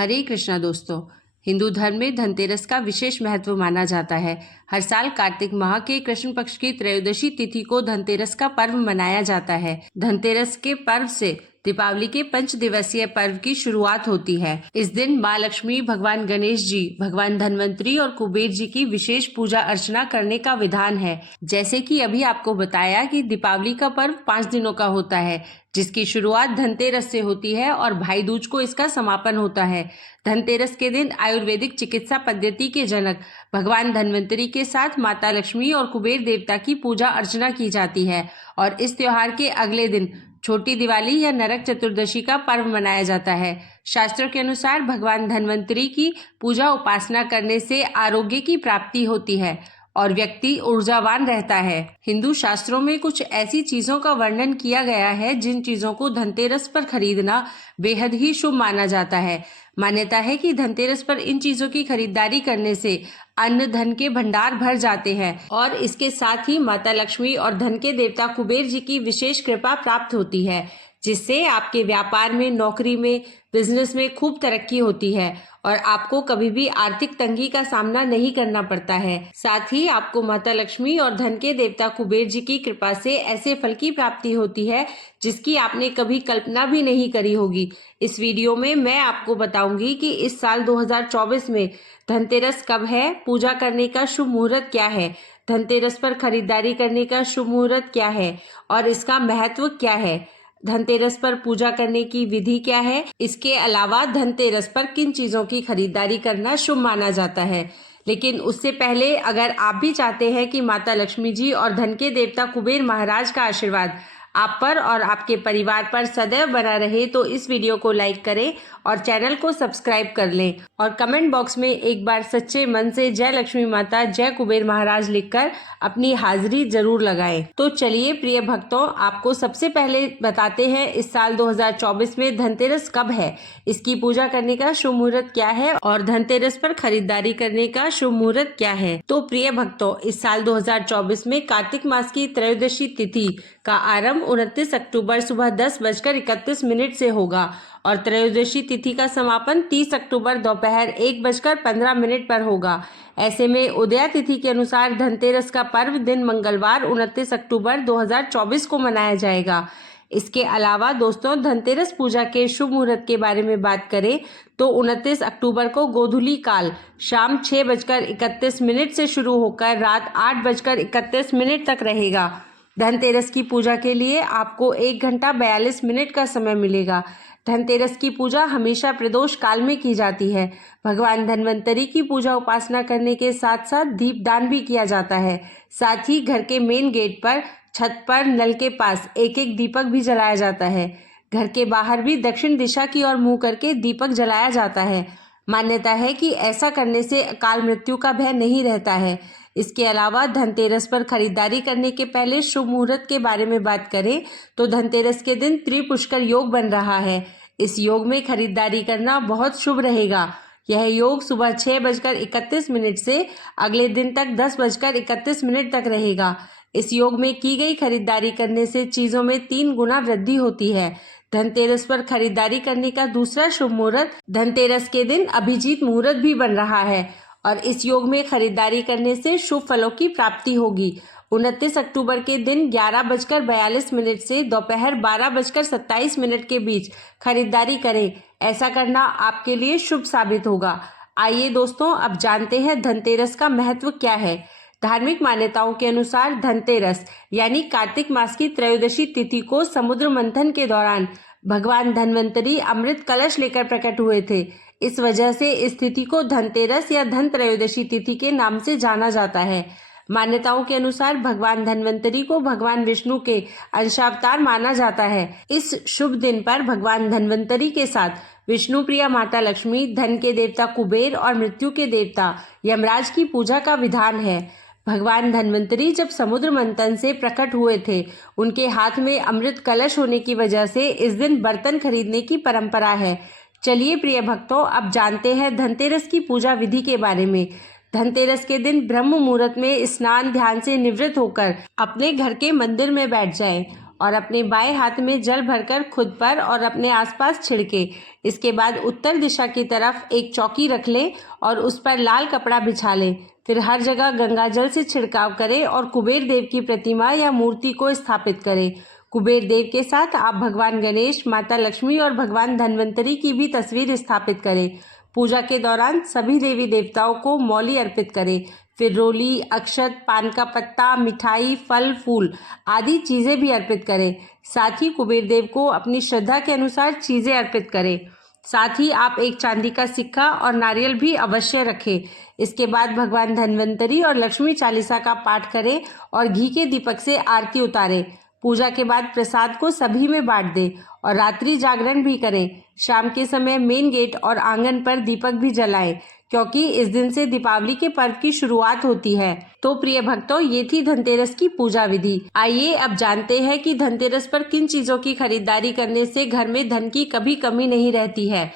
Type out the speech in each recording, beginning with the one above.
हरे कृष्णा दोस्तों, हिंदू धर्म में धनतेरस का विशेष महत्व माना जाता है। हर साल कार्तिक माह के कृष्ण पक्ष की त्रयोदशी तिथि को धनतेरस का पर्व मनाया जाता है। धनतेरस के पर्व से दीपावली के 5 दिवसीय पर्व की शुरुआत होती है। इस दिन माँ लक्ष्मी, भगवान गणेश जी, भगवान धनवंतरी और कुबेर जी की विशेष पूजा अर्चना करने का विधान है। जैसे कि अभी आपको बताया कि दीपावली का पर्व 5 दिनों का होता है, जिसकी शुरुआत धनतेरस से होती है और भाई दूज को इसका समापन होता है। धनतेरस के दिन आयुर्वेदिक चिकित्सा पद्धति के जनक भगवान धनवंतरी के साथ माता लक्ष्मी और कुबेर देवता की पूजा अर्चना की जाती है और इस त्योहार के अगले दिन छोटी दिवाली या नरक चतुर्दशी का पर्व मनाया जाता है। शास्त्रों के अनुसार भगवान धनवंतरी की पूजा उपासना करने से आरोग्य की प्राप्ति होती है और व्यक्ति ऊर्जावान रहता है। हिंदू शास्त्रों में कुछ ऐसी चीजों का वर्णन किया गया है जिन चीजों को धनतेरस पर खरीदना बेहद ही शुभ माना जाता है। मान्यता है कि धनतेरस पर इन चीजों की खरीदारी करने से अन्न धन के भंडार भर जाते हैं और इसके साथ ही माता लक्ष्मी और धन के देवता कुबेर जी की विशेष कृपा प्राप्त होती है, जिससे आपके व्यापार में, नौकरी में, बिजनेस में खूब तरक्की होती है और आपको कभी भी आर्थिक तंगी का सामना नहीं करना पड़ता है। साथ ही आपको माता लक्ष्मी और धन के देवता कुबेर जी की कृपा से ऐसे फल की प्राप्ति होती है जिसकी आपने कभी कल्पना भी नहीं करी होगी। इस वीडियो में मैं आपको बताऊंगी कि इस साल 2024 में धनतेरस कब है, पूजा करने का शुभ मुहूर्त क्या है, धनतेरस पर खरीदारी करने का शुभ मुहूर्त क्या है और इसका महत्व क्या है, धनतेरस पर पूजा करने की विधि क्या है। इसके अलावा धनतेरस पर किन चीजों की खरीदारी करना शुभ माना जाता है। लेकिन उससे पहले अगर आप भी चाहते हैं कि माता लक्ष्मी जी और धन के देवता कुबेर महाराज का आशीर्वाद आप पर और आपके परिवार पर सदैव बना रहे, तो इस वीडियो को लाइक करें और चैनल को सब्सक्राइब कर लें और कमेंट बॉक्स में एक बार सच्चे मन से जय लक्ष्मी माता, जय कुबेर महाराज लिखकर अपनी हाजिरी जरूर लगाएं। तो चलिए प्रिय भक्तों, आपको सबसे पहले बताते हैं इस साल 2024 में धनतेरस कब है, इसकी पूजा करने का शुभ मुहूर्त क्या है और धनतेरस पर खरीदारी करने का शुभ मुहूर्त क्या है। तो प्रिय भक्तों, इस साल 2024 में कार्तिक मास की त्रयोदशी तिथि का आरंभ 29 अक्टूबर सुबह 10:31 से होगा और त्रयोदशी तिथि का समापन 30 अक्टूबर दोपहर 1:15 पर होगा। ऐसे में उदया तिथि के अनुसार धनतेरस का पर्व दिन मंगलवार 29 अक्टूबर 2024 को मनाया जाएगा। इसके अलावा दोस्तों, धनतेरस पूजा के शुभ मुहूर्त के बारे में बात करें तो 29 अक्टूबर को गोधूली काल शाम 6:31 से शुरू होकर रात 8:31 तक रहेगा। धनतेरस की पूजा के लिए आपको 1 घंटा 42 मिनट का समय मिलेगा। धनतेरस की पूजा हमेशा प्रदोष काल में की जाती है। भगवान धनवंतरी की पूजा उपासना करने के साथ साथ दीपदान भी किया जाता है। साथ ही घर के मेन गेट पर, छत पर, नल के पास एक एक दीपक भी जलाया जाता है। घर के बाहर भी दक्षिण दिशा की ओर मुंह करके दीपक जलाया जाता है। मान्यता है कि ऐसा करने से अकाल मृत्यु का भय नहीं रहता है। इसके अलावा धनतेरस पर खरीदारी करने के पहले शुभ मुहूर्त के बारे में बात करें तो धनतेरस के दिन त्रिपुष्कर योग बन रहा है। इस योग में खरीदारी करना बहुत शुभ रहेगा। यह योग सुबह 6:31 से अगले दिन तक 10:31 तक रहेगा। इस योग में की गई खरीदारी करने से चीजों में 3 गुना वृद्धि होती है। धनतेरस पर खरीदारी करने का दूसरा शुभ मुहूर्त धनतेरस के दिन अभिजीत मुहूर्त भी बन रहा है और इस योग में खरीदारी करने से शुभ फलों की प्राप्ति होगी। 29 अक्टूबर के दिन 11:42 से दोपहर 12:27 के बीच खरीदारी करें। ऐसा करना आपके लिए शुभ साबित होगा। आइए दोस्तों, अब जानते हैं धनतेरस का महत्व क्या है। धार्मिक मान्यताओं के अनुसार धनतेरस यानी कार्तिक मास की त्रयोदशी तिथि को समुद्र मंथन के दौरान भगवान धनवंतरी अमृत कलश लेकर प्रकट हुए थे। इस वजह से इस तिथि को धनतेरस या धन त्रयोदशी तिथि के नाम से जाना जाता है। मान्यताओं के अनुसार भगवान धनवंतरी को भगवान विष्णु के अंशावतार माना जाता है। इस शुभ दिन पर भगवान धनवंतरी के साथ विष्णु प्रिया माता लक्ष्मी, धन के देवता कुबेर और मृत्यु के देवता यमराज की पूजा का विधान है। भगवान धनवंतरी जब समुद्र मंथन से प्रकट हुए थे, उनके हाथ में अमृत कलश होने की वजह से इस दिन बर्तन खरीदने की परंपरा है। चलिए प्रिय भक्तों, अब जानते हैं धनतेरस की पूजा विधि के बारे में। धनतेरस के दिन ब्रह्म मुहूर्त में स्नान ध्यान से निवृत्त होकर अपने घर के मंदिर में बैठ जाएं और अपने बाएं हाथ में जल भरकर खुद पर और अपने आसपास छिड़के। इसके बाद उत्तर दिशा की तरफ एक चौकी रख ले और उस पर लाल कपड़ा बिछा ले। फिर हर जगह गंगा जल से छिड़काव करें और कुबेर देव की प्रतिमा या मूर्ति को स्थापित करें। कुबेर देव के साथ आप भगवान गणेश, माता लक्ष्मी और भगवान धन्वंतरी की भी तस्वीर स्थापित करें। पूजा के दौरान सभी देवी देवताओं को मौली अर्पित करें। फिर रोली, अक्षत, पान का पत्ता, मिठाई, फल, फूल आदि चीज़ें भी अर्पित करें। साथ ही कुबेर देव को अपनी श्रद्धा के अनुसार चीज़ें अर्पित करें। साथ ही आप एक चांदी का सिक्का और नारियल भी अवश्य रखें। इसके बाद भगवान धन्वंतरी और लक्ष्मी चालीसा का पाठ करें और घी के दीपक से आरती उतारें। पूजा के बाद प्रसाद को सभी में बांट दें और रात्रि जागरण भी करें। शाम के समय मेन गेट और आंगन पर दीपक भी जलाएं, क्योंकि इस दिन से दीपावली के पर्व की शुरुआत होती है। तो प्रिय भक्तों, ये थी धनतेरस की पूजा विधि। आइए अब जानते हैं कि धनतेरस पर किन चीजों की खरीदारी करने से घर में धन की कभी कमी नहीं रहती है।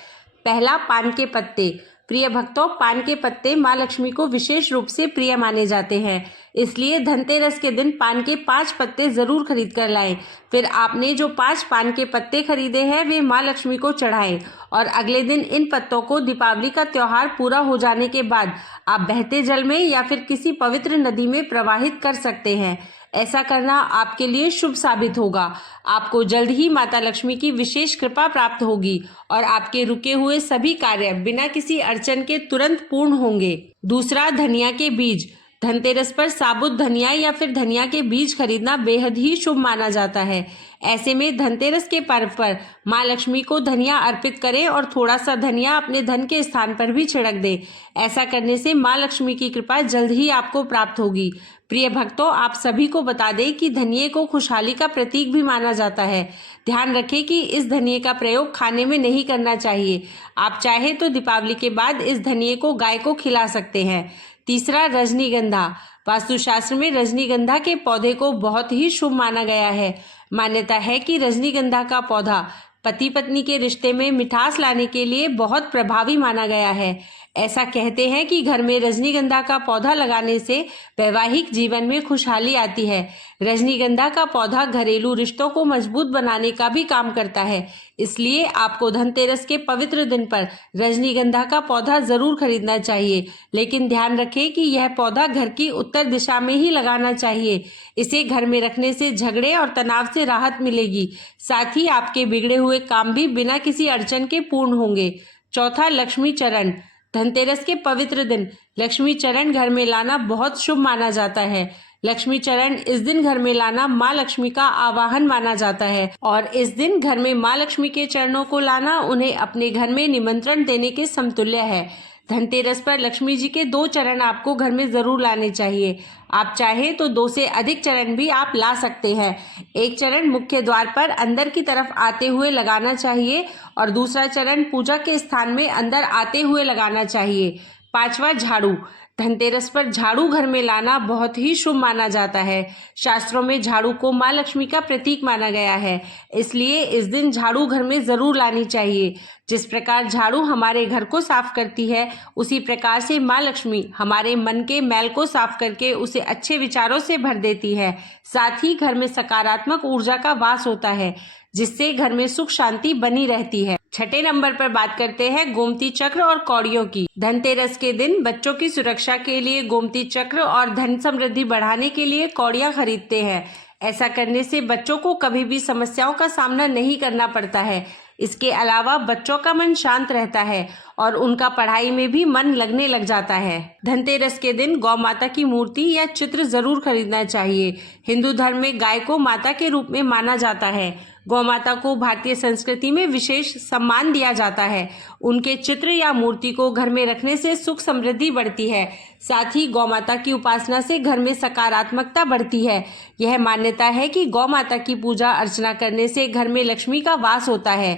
पहला, पान के पत्ते। प्रिय भक्तों, पान के पत्ते माँ लक्ष्मी को विशेष रूप से प्रिय माने जाते हैं, इसलिए धनतेरस के दिन पान के 5 पत्ते जरूर खरीद कर लाएं। फिर आपने जो 5 पान के पत्ते खरीदे हैं वे माँ लक्ष्मी को चढ़ाएं और अगले दिन इन पत्तों को दीपावली का त्योहार पूरा हो जाने के बाद आप बहते जल में या फिर किसी पवित्र नदी में प्रवाहित कर सकते हैं। ऐसा करना आपके लिए शुभ साबित होगा। आपको जल्द ही माता लक्ष्मी की विशेष कृपा प्राप्त होगी और आपके रुके हुए सभी कार्य बिना किसी अड़चन के तुरंत पूर्ण होंगे। दूसरा, धनिया के बीज। धनतेरस पर साबुत धनिया या फिर धनिया के बीज खरीदना बेहद ही शुभ माना जाता है। ऐसे में धनतेरस के पर्व पर माँ लक्ष्मी को धनिया अर्पित करें और थोड़ा सा धनिया अपने धन के स्थान पर भी छिड़क दें। ऐसा करने से माँ लक्ष्मी की कृपा जल्द ही आपको प्राप्त होगी। प्रिय भक्तों, आप सभी को बता दें कि धनिये को खुशहाली का प्रतीक भी माना जाता है। ध्यान रखें कि इस धनिये का प्रयोग खाने में नहीं करना चाहिए। आप चाहे तो दीपावली के बाद इस धनिये को गाय को खिला सकते हैं। तीसरा, रजनीगंधा। वास्तुशास्त्र में रजनीगंधा के पौधे को बहुत ही शुभ माना गया है। मान्यता है कि रजनीगंधा का पौधा पति पत्नी के रिश्ते में मिठास लाने के लिए बहुत प्रभावी माना गया है। ऐसा कहते हैं कि घर में रजनीगंधा का पौधा लगाने से वैवाहिक जीवन में खुशहाली आती है। रजनीगंधा का पौधा घरेलू रिश्तों को मजबूत बनाने का भी काम करता है, इसलिए आपको धनतेरस के पवित्र दिन पर रजनीगंधा का पौधा जरूर खरीदना चाहिए। लेकिन ध्यान रखें कि यह पौधा घर की उत्तर दिशा में ही लगाना चाहिए। इसे घर में रखने से झगड़े और तनाव से राहत मिलेगी। साथ ही आपके बिगड़े हुए काम भी बिना किसी अड़चन के पूर्ण होंगे। चौथा, लक्ष्मी चरण। धनतेरस के पवित्र दिन लक्ष्मी चरण घर में लाना बहुत शुभ माना जाता है। लक्ष्मी चरण इस दिन घर में लाना माँ लक्ष्मी का आवाहन माना जाता है और इस दिन घर में माँ लक्ष्मी के चरणों को लाना उन्हें अपने घर में निमंत्रण देने के समतुल्य है। धनतेरस पर लक्ष्मी जी के 2 चरण आपको घर में जरूर लाने चाहिए। आप चाहें तो 2 से अधिक चरण भी आप ला सकते हैं। एक चरण मुख्य द्वार पर अंदर की तरफ आते हुए लगाना चाहिए और दूसरा चरण पूजा के स्थान में अंदर आते हुए लगाना चाहिए। 5वां, झाड़ू। धनतेरस पर झाड़ू घर में लाना बहुत ही शुभ माना जाता है। शास्त्रों में झाड़ू को माँ लक्ष्मी का प्रतीक माना गया है, इसलिए इस दिन झाड़ू घर में जरूर लानी चाहिए। जिस प्रकार झाड़ू हमारे घर को साफ करती है, उसी प्रकार से माँ लक्ष्मी हमारे मन के मैल को साफ करके उसे अच्छे विचारों से भर देती है। साथ ही घर में सकारात्मक ऊर्जा का वास होता है, जिससे घर में सुख शांति बनी रहती है। छठे नंबर पर बात करते हैं गोमती चक्र और कौड़ियों की। धनतेरस के दिन बच्चों की सुरक्षा के लिए गोमती चक्र और धन समृद्धि बढ़ाने के लिए कौड़ियां खरीदते हैं। ऐसा करने से बच्चों को कभी भी समस्याओं का सामना नहीं करना पड़ता है। इसके अलावा बच्चों का मन शांत रहता है और उनका पढ़ाई में भी मन लगने लग जाता है। धनतेरस के दिन गौ माता की मूर्ति या चित्र जरूर खरीदना चाहिए। हिंदू धर्म में गाय को माता के रूप में माना जाता है। गौ माता को भारतीय संस्कृति में विशेष सम्मान दिया जाता है। उनके चित्र या मूर्ति को घर में रखने से सुख समृद्धि बढ़ती है। साथ ही गौ माता की उपासना से घर में सकारात्मकता बढ़ती है। यह मान्यता है कि गौ माता की पूजा अर्चना करने से घर में लक्ष्मी का वास होता है।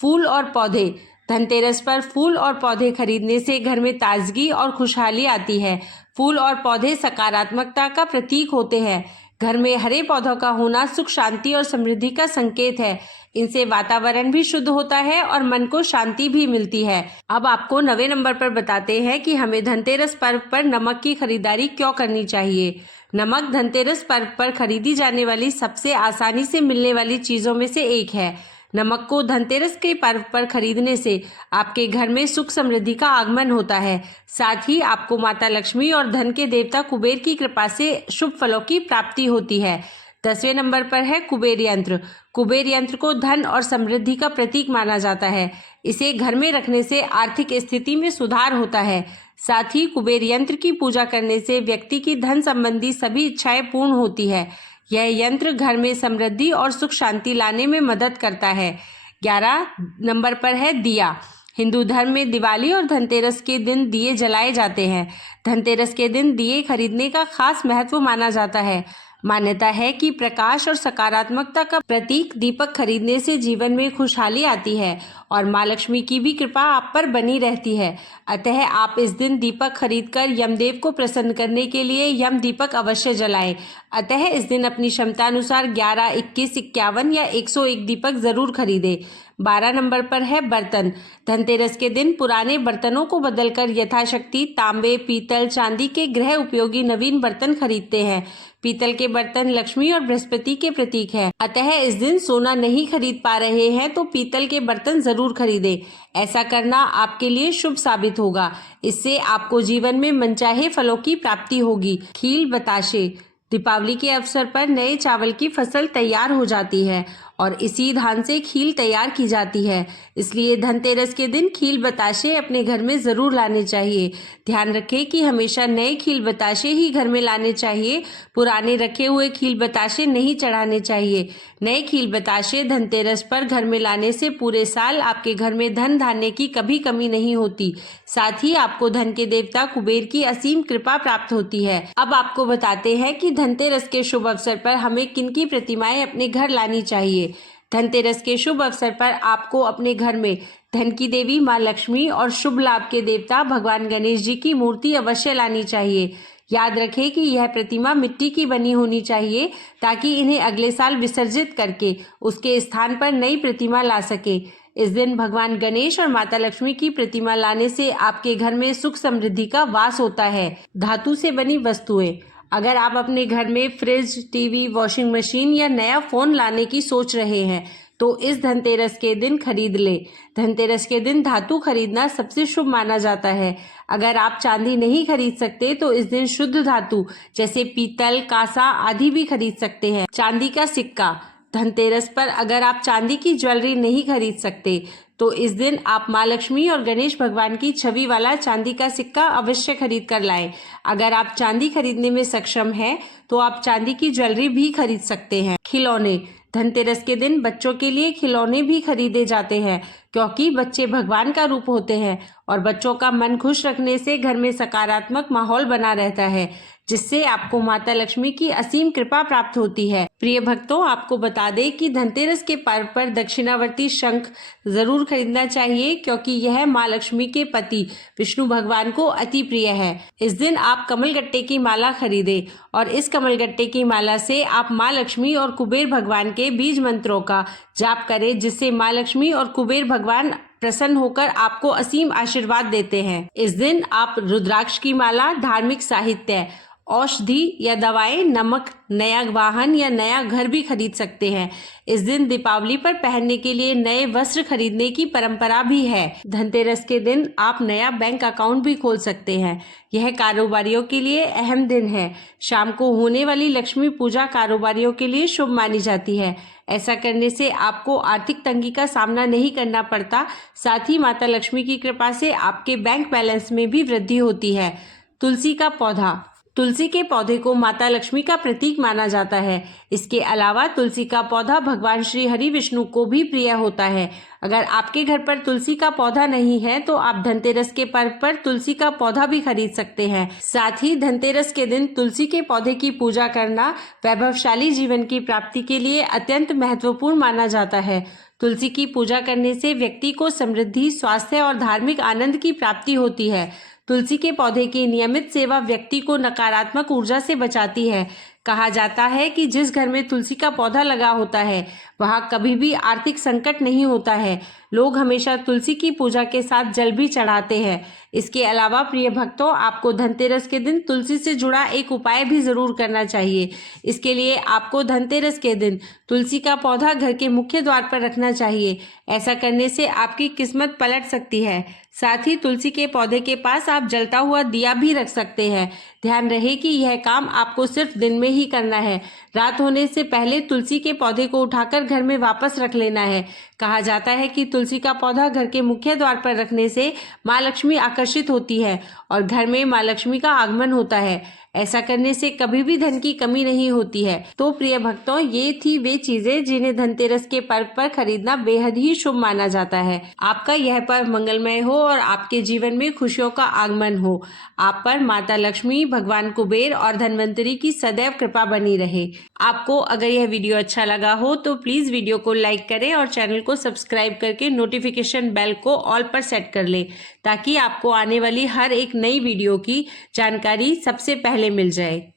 फूल और पौधे। धनतेरस पर फूल और पौधे खरीदने से घर में ताजगी और खुशहाली आती है। फूल और पौधे सकारात्मकता का प्रतीक होते हैं। घर में हरे पौधों का होना सुख शांति और समृद्धि का संकेत है। इनसे वातावरण भी शुद्ध होता है और मन को शांति भी मिलती है। अब आपको 9वें नंबर पर बताते हैं कि हमें धनतेरस पर्व पर नमक की खरीदारी क्यों करनी चाहिए। नमक धनतेरस पर्व पर खरीदी जाने वाली सबसे आसानी से मिलने वाली चीज़ों में से एक है। नमक को धनतेरस के पर्व पर खरीदने से आपके घर में सुख समृद्धि का आगमन होता है। साथ ही आपको माता लक्ष्मी और धन के देवता कुबेर की कृपा से शुभ फलों की प्राप्ति होती है। 10वें नंबर पर है कुबेर यंत्र। कुबेर यंत्र को धन और समृद्धि का प्रतीक माना जाता है। इसे घर में रखने से आर्थिक स्थिति में सुधार होता है। साथ ही कुबेर यंत्र की पूजा करने से व्यक्ति की धन संबंधी सभी इच्छाएं पूर्ण होती है। यह यंत्र घर में समृद्धि और सुख शांति लाने में मदद करता है। 11 नंबर पर है दिया। हिंदू धर्म में दिवाली और धनतेरस के दिन दिए जलाए जाते हैं। धनतेरस के दिन दिए खरीदने का खास महत्व माना जाता है। मान्यता है कि प्रकाश और सकारात्मकता का प्रतीक दीपक खरीदने से जीवन में खुशहाली आती है और माँ लक्ष्मी की भी कृपा आप पर बनी रहती है। अतः आप इस दिन दीपक खरीदकर यमदेव को प्रसन्न करने के लिए यम दीपक अवश्य जलाएं। अतः इस दिन अपनी क्षमता अनुसार 11, 21, 51 या 101 दीपक जरूर खरीदें। 12 नंबर पर है बर्तन। धनतेरस के दिन पुराने बर्तनों को बदलकर यथाशक्ति तांबे, पीतल, चांदी के गृह उपयोगी नवीन बर्तन खरीदते हैं। पीतल के बर्तन लक्ष्मी और बृहस्पति के प्रतीक है। अतः इस दिन सोना नहीं खरीद पा रहे हैं तो पीतल के बर्तन जरूर खरीदें। ऐसा करना आपके लिए शुभ साबित होगा। इससे आपको जीवन में मनचाहे फलों की प्राप्ति होगी। खील बताशे। दीपावली के अवसर पर नए चावल की फसल तैयार हो जाती है और इसी धान से खील तैयार की जाती है। इसलिए धनतेरस के दिन खील बताशे अपने घर में ज़रूर लाने चाहिए। ध्यान रखें कि हमेशा नए खील बताशे ही घर में लाने चाहिए। पुराने रखे हुए खील बताशे नहीं चढ़ाने चाहिए। नए खील बताशे धनतेरस पर घर में लाने से पूरे साल आपके घर में धन धान्य की कभी कमी नहीं होती। साथ ही आपको धन के देवता कुबेर की असीम कृपा प्राप्त होती है। अब आपको बताते हैं कि धनतेरस के शुभ अवसर पर हमें किनकी प्रतिमाएं अपने घर लानी चाहिए। धनतेरस के शुभ अवसर पर आपको अपने घर में धन की देवी माँ लक्ष्मी और शुभ लाभ के देवता भगवान गणेश जी की मूर्ति अवश्य लानी चाहिए। याद रखें कि यह प्रतिमा मिट्टी की बनी होनी चाहिए ताकि इन्हें अगले साल विसर्जित करके उसके स्थान पर नई प्रतिमा ला सके। इस दिन भगवान गणेश और माता लक्ष्मी की प्रतिमा लाने से आपके घर में सुख समृद्धि का वास होता है। धातु से बनी वस्तुएं। अगर आप अपने घर में फ्रिज, टीवी, वॉशिंग मशीन या नया फोन लाने की सोच रहे हैं तो इस धनतेरस के दिन खरीद ले। धनतेरस के दिन धातु खरीदना सबसे शुभ माना जाता है। अगर आप चांदी नहीं खरीद सकते तो इस दिन शुद्ध धातु जैसे पीतल, कांसा आदि भी खरीद सकते हैं। चांदी का सिक्का। धनतेरस पर अगर आप चांदी की ज्वेलरी नहीं खरीद सकते तो इस दिन आप माँ लक्ष्मी और गणेश भगवान की छवि वाला चांदी का सिक्का अवश्य खरीद कर लाएं। अगर आप चांदी खरीदने में सक्षम हैं तो आप चांदी की ज्वेलरी भी खरीद सकते हैं। खिलौने। धनतेरस के दिन बच्चों के लिए खिलौने भी खरीदे जाते हैं क्योंकि बच्चे भगवान का रूप होते हैं और बच्चों का मन खुश रखने से घर में सकारात्मक माहौल बना रहता है जिससे आपको माता लक्ष्मी की असीम कृपा प्राप्त होती है। प्रिय भक्तों, आपको बता दें कि धनतेरस के पर्व पर दक्षिणावर्ती शंख जरूर खरीदना चाहिए क्योंकि यह माँ लक्ष्मी के पति विष्णु भगवान को अति प्रिय है। इस दिन आप कमलगट्टे की माला खरीदें और इस कमलगट्टे की माला से आप माँ लक्ष्मी और कुबेर भगवान के बीज मंत्रों का जाप करें जिससे माँ लक्ष्मी और कुबेर भगवान प्रसन्न होकर आपको असीम आशीर्वाद देते हैं। इस दिन आप रुद्राक्ष की माला, धार्मिक साहित्य, औषधि या दवाएं, नमक, नया वाहन या नया घर भी खरीद सकते हैं। इस दिन दीपावली पर पहनने के लिए नए वस्त्र खरीदने की परंपरा भी है। धनतेरस के दिन आप नया बैंक अकाउंट भी खोल सकते हैं। यह कारोबारियों के लिए अहम दिन है। शाम को होने वाली लक्ष्मी पूजा कारोबारियों के लिए शुभ मानी जाती है। ऐसा करने से आपको आर्थिक तंगी का सामना नहीं करना पड़ता। साथ ही माता लक्ष्मी की कृपा से आपके बैंक बैलेंस में भी वृद्धि होती है। तुलसी का पौधा। तुलसी के पौधे को माता लक्ष्मी का प्रतीक माना जाता है। इसके अलावा तुलसी का पौधा भगवान श्री हरि विष्णु को भी प्रिय होता है। अगर आपके घर पर तुलसी का पौधा नहीं है तो आप धनतेरस के पर्व पर तुलसी का पौधा भी खरीद सकते हैं। साथ ही धनतेरस के दिन तुलसी के पौधे की पूजा करना वैभवशाली जीवन की प्राप्ति के लिए अत्यंत महत्वपूर्ण माना जाता है। तुलसी की पूजा करने से व्यक्ति को समृद्धि, स्वास्थ्य और धार्मिक आनंद की प्राप्ति होती है। तुलसी के पौधे की नियमित सेवा व्यक्ति को नकारात्मक ऊर्जा से बचाती है। कहा जाता है कि जिस घर में तुलसी का पौधा लगा होता है वहाँ कभी भी आर्थिक संकट नहीं होता है। लोग हमेशा तुलसी की पूजा के साथ जल भी चढ़ाते हैं। इसके अलावा प्रिय भक्तों, आपको धनतेरस के दिन तुलसी से जुड़ा एक उपाय भी जरूर करना चाहिए। इसके लिए आपको धनतेरस के दिन तुलसी का पौधा घर के मुख्य द्वार पर रखना चाहिए। ऐसा करने से आपकी किस्मत पलट सकती है। साथ ही तुलसी के पौधे के पास आप जलता हुआ दिया भी रख सकते हैं। ध्यान रहे कि यह काम आपको सिर्फ दिन में ही करना है। रात होने से पहले तुलसी के पौधे को उठाकर घर में वापस रख लेना है। कहा जाता है कि तुलसी का पौधा घर के मुख्य द्वार पर रखने से माँ लक्ष्मी आकर्षित होती है और घर में माँ लक्ष्मी का आगमन होता है। ऐसा करने से कभी भी धन की कमी नहीं होती है। तो प्रिय भक्तों, ये थी वे चीजें जिन्हें धनतेरस के पर्व पर खरीदना बेहद ही शुभ माना जाता है। आपका यह पर्व मंगलमय हो और आपके जीवन में खुशियों का आगमन हो। आप पर माता लक्ष्मी, भगवान कुबेर और धनवंतरी की सदैव कृपा बनी रहे। आपको अगर यह वीडियो अच्छा लगा हो तो प्लीज वीडियो को लाइक करें और चैनल को सब्सक्राइब करके नोटिफिकेशन बेल को ऑल पर सेट कर लें, ताकि आपको आने वाली हर एक नई वीडियो की जानकारी सबसे पहले मिल जाए।